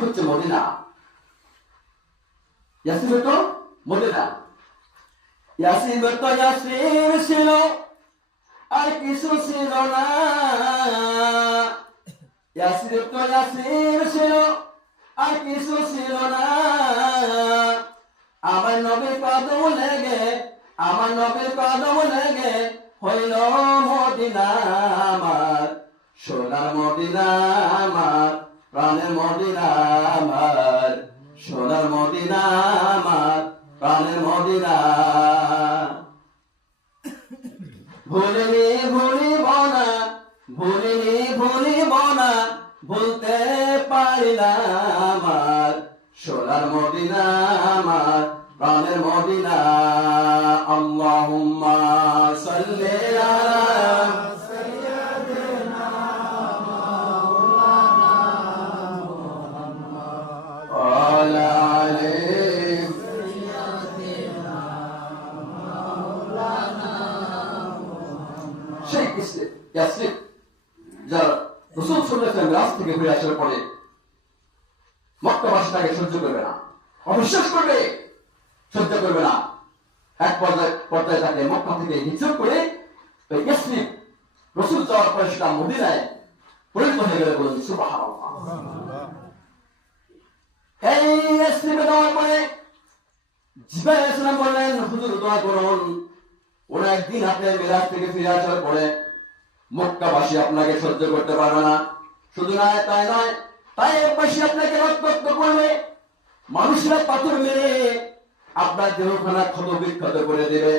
হচ্ছে Medina Medina ছিল, আর কিছু ছিল না। ছিল, আর কিছু ছিল না। আমার নবীর কদম লেগে, আমার নবীর কদম লেগে হইল মদিনা আমার, সোনার মদিনা আমার। প্রাণের মদিনা সোনার মদিনা আমার, প্রাণের মদিনা। ভুলিনি, ভুলিব না, ভুলিনি, ভুলিব না, ভুলতে পারি না আমার, সোনার মদিনা আমার, প্রাণের মদিনা। ইয়াসরিব যারা রসুল আলাইহি রাজ থেকে ফিরে আসার পরে মক্কাবাসী তাকে সহ্য করবে না, অবিশ্বাস করবে, সহ্য করবে না। এক পর্যায়ে পর্যায়ে তাকে মক্কা থেকে করে ওই রসুল যাওয়ার পরে সেটা মদিনায় পরিণত হয়ে গেলে সুবহানাল্লাহ। এই পরে আলাইহিস বললেন, হুজুর দোয়া করুন। ওরা একদিন আপনার মেরাজ থেকে ফিরে আসার পরে মক্কাবাসী আপনাকে সহ্য করতে পারবে না। শুধু না তাই নয়, তাই একবাসী আপনাকে রক্ত করবে। মানুষেরা পাথর মেরে আপনার দেহখানা ক্ষত বিক্ষত করে দেবে।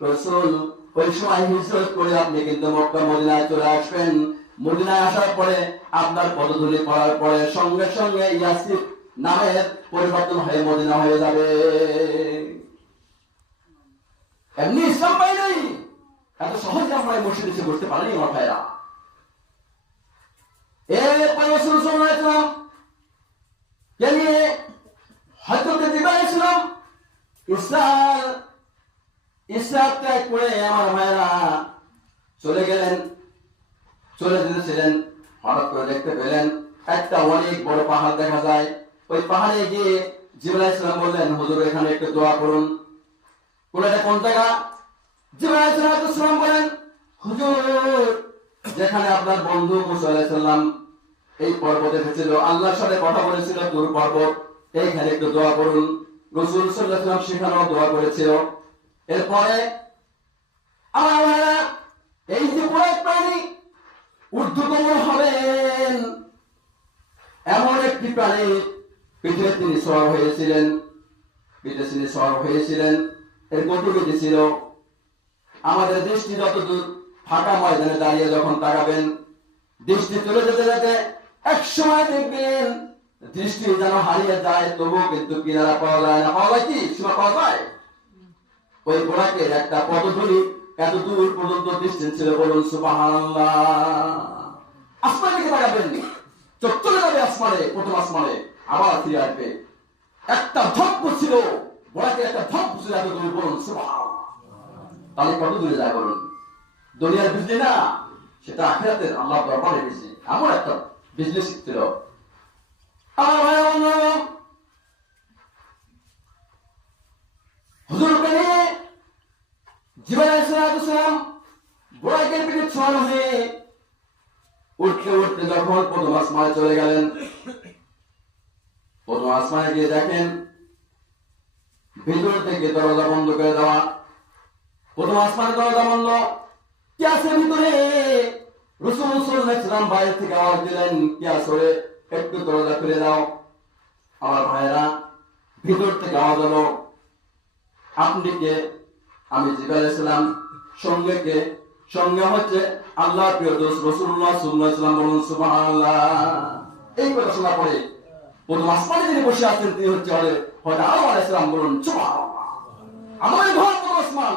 রসুল, ওই সময় হিজরত করে আপনি কিন্তু মক্কা, মদিনায় চলে আসবেন। মদিনায় আসার পরে আপনার পদধূলি পড়ার পরে সঙ্গে সঙ্গে ইয়াসির নামের পরিবর্তন হয়ে মদিনা হয়ে যাবে। এমনি ইসলাম পাই নাই। এত সহজে আমরা মসজিদে এসে বসতে পারিনি, আমার ভাইরা এরপরে করে আমার চলে গেলেন করে দেখতে পেলেন একটা অনেক বড় পাহাড় দেখা যায়। ওই পাহাড়ে গিয়ে জিবরাইল ইসলাম বললেন, হুজুর, এখানে একটু দোয়া করুন। কোন এটা কোন জায়গা? যেখানে আপনার বন্ধু মুসা আলাইহিস এই পর্বতে এসেছিল, আল্লাহর সাথে কথা বলেছিল দূর পর্বত, এইখানে একটু দোয়া করুন। রসুল সাল্লাম সেখানেও দোয়া করেছিল। এরপরে এই যে পুরো প্রাণী ঊর্ধ্বতম হবেন। এমন একটি প্রাণী পৃথিবীতে তিনি সওয়ার হয়েছিলেন তিনি সওয়ার হয়েছিলেন। এর গতিবিধি ছিল আমাদের দৃষ্টি যতদূর, ফাঁকা ময়দানে দাঁড়িয়ে যখন তাকাবেন, দৃষ্টি চলে যেতে যেতে এক সময় দেখবেন দৃষ্টি যেন হারিয়ে যায়, তবুও কিন্তু কিনারা পাওয়া যায় না। পাওয়া যায় কি? সীমা পাওয়া যায়? ওই ঘোড়াকে একটা পদধূলি এত দূর পর্যন্ত ডিস্টেন্স ছিল বলুন, সুবহানাল্লাহ। আসমানে দিকে তাকাবেন। চোখ চলে যাবে আসমানে, প্রথম আসমানে। আবার ফিরে আসবে। একটা ধপ্প ছিল ঘোড়াকে একটা ধপ্প ছিল এত দূর বলুন সুবহানাল্লাহ তাহলে কত দূরে যায় বলুন? দুনিয়ার বিজলি না, সেটা আখেরাতের আল্লাহ দরবারে বিজলি এমন একটা বিজলি ছিল আলাইহিস সালাম বোরাকের পিঠে হয়ে উঠতে উঠতে যখন প্রথম চলে গেলেন, প্রথম আসমানে গিয়ে দেখেন ভিতর থেকে দরজা বন্ধ করে দেওয়া প্রথম আসমানে দরজা বন্ধ কি আছে ভিতরে রসুল সাল্লাম বাইরে থেকে আওয়াজ দিলেন কি আসলে একটু দরজা খুলে দাও। আমার ভাইয়েরা, ভিতর থেকে আওয়াজ হলো, আপনি কে? আমি জিবাল ইসলাম সঙ্গে কে? সঙ্গে হচ্ছে আল্লাহ প্রিয় দোষ রসুল্লাহ আলাইহি বলুন, সুবহানাল্লাহ। এই কথা শোনা পরে প্রথম আসমানে যিনি বসে আছেন, তিনি হচ্ছে হয়তো আরও আলাইসালাম বলুন, সুবহানাল্লাহ। আমার ঘর প্রথম আসমান?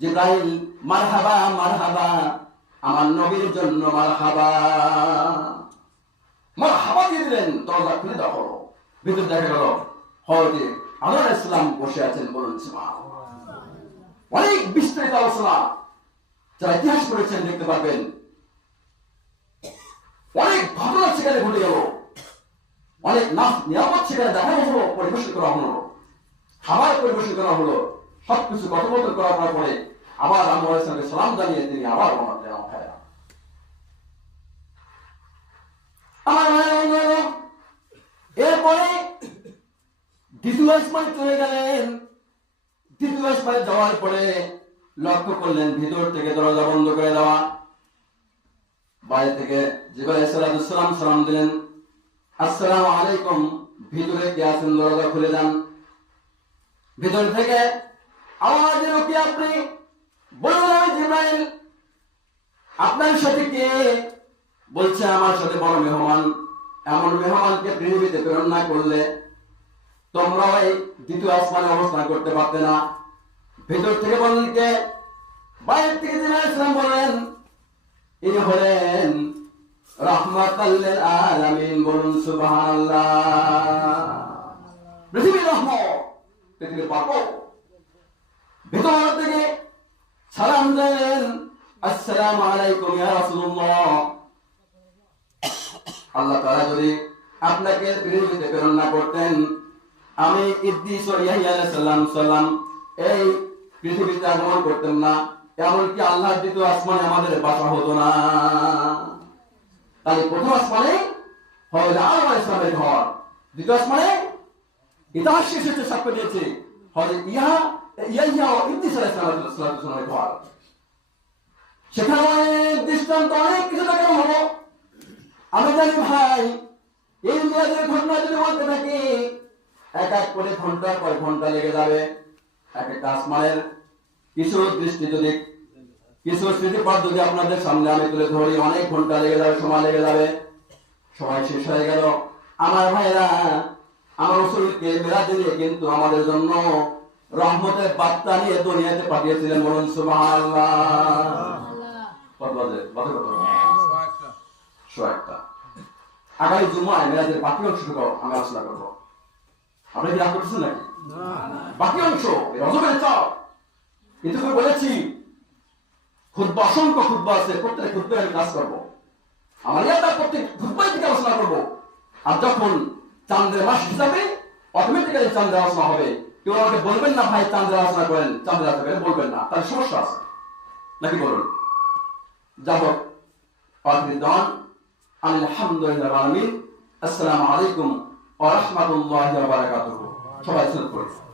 জিব্রাহিম মারহাবা মারহাবা, আমার নবীর জন্য মারহাবা। মারহাবা দিয়ে দিলেন, দরজা খুলে হলো ভিতর দেখা গেল হয়তো আল্লাহ ইসলাম বসে আছেন বলুন। অনেক বিস্তারিত আলোচনা যারা ইতিহাস পড়েছেন দেখতে পারবেন। অনেক ঘটনা সেখানে ঘটে গেল। অনেক নাচ নিরাপদ সেখানে দেখানো হলো পরিবেশন করা হলো। খাবার পরিবেশন করা হলো। সবকিছু কথোপকথন করার পরে আবার আমরা ইসলামকে সালাম জানিয়ে তিনি আবার রওনা দিলেন আমার এরপরে চলে গেলেন। যাওয়ার পরে লক্ষ্য করলেন, ভিতর থেকে দরজা বন্ধ করে দেওয়া। বাইরে থেকে সালাম সালাম দিলেন। আসসালাম আলাইকুম। ভিতরে কে আছেন দরজা খুলে যান ভিতর থেকে আমাদের কি আপনি বলুন আমি জিব্রাইল, আপনার সাথে কে? বলছে, আমার সাথে বড় মেহমান। এমন মেহমানকে পৃথিবীতে প্রেরণ না করলে তোমরা ওই দ্বিতীয় আসমানে অবস্থান করতে পারতে না। ভেতর থেকে বললেন কে? বাইরে থেকে জিব্রাইল ইসলাম বলেন ইনি হলেন রহমাতাল্লিল আলামিন। বলুন, সুবহানাল্লাহ। পৃথিবীর রহমত, পৃথিবীর পাপ ভিতর সালাম দিলেন আসসালামু আলাইকুম ইয়া রাসূলুল্লাহ। আল্লাহ তাআলা যদি আপনাকে পৃথিবীতে প্রেরণ না করতেন, আমি ইদ্দিস ইয়াহিয়া সালাম সালাম এই পৃথিবীতে আগমন করতেন না। এমনকি আল্লাহর দ্বিতীয় আসমানে আমাদের বাসা হতো না। তাই প্রথম আসমানে হবে আদম আলাইহিস ঘর, দ্বিতীয় আসমানে ইতিহাস শেষ সাক্ষ্য দিয়েছে, হযরত ইয়া ইয়াহিয়া ও ইদ্দিস আলাইহিস সালামের ঘর সেখানে দৃষ্টান্ত অনেক কিছু দেখানো হলো আমি জানি ভাই এই মেয়াদের ঘটনা যদি বলতে থাকি এক এক করে ঘণ্টা কয় ঘণ্টা লেগে যাবে এক একটা আসমানের কিছু দৃষ্টি যদি কিছু স্মৃতিপাত যদি আপনাদের সামনে আমি তুলে ধরি অনেক ঘণ্টা লেগে যাবে সময় লেগে যাবে সময় শেষ হয়ে গেল আমার ভাইরা আমার রসুলকে মেরাজে নিয়ে কিন্তু আমাদের জন্য রহমতের বার্তা নিয়ে দুনিয়াতে পাঠিয়েছিলেন বলুন একটা আগামী জুমায় মেরাজের বাকি অংশটুকু আমি আলোচনা করব। আপনি কি রাগ করতেছেন নাকি? বাকি অংশ রজবের চাপ কিন্তু আমি বলেছি খুদ্া অসংখ্য খুদ্া আছে প্রত্যেক খুদ্া আমি কাজ করব। আমার ইয়াদা প্রত্যেক খুদ্াই থেকে আলোচনা করব। আর যখন চান্দ্রের মাস হিসাবে অটোমেটিক্যালি চান্দ্রের আলোচনা হবে। কেউ আমাকে বলবেন না, ভাই চান্দ্রা রচনা করেন চান্দ্রা রচনা বলবেন না। তার সমস্যা আছে। নাকি বলুন? যা হোক, পাখির আলহামদুলিল্লাহ আসসালামু আলাইকুম ওয়া সবাই শুরু পড়ি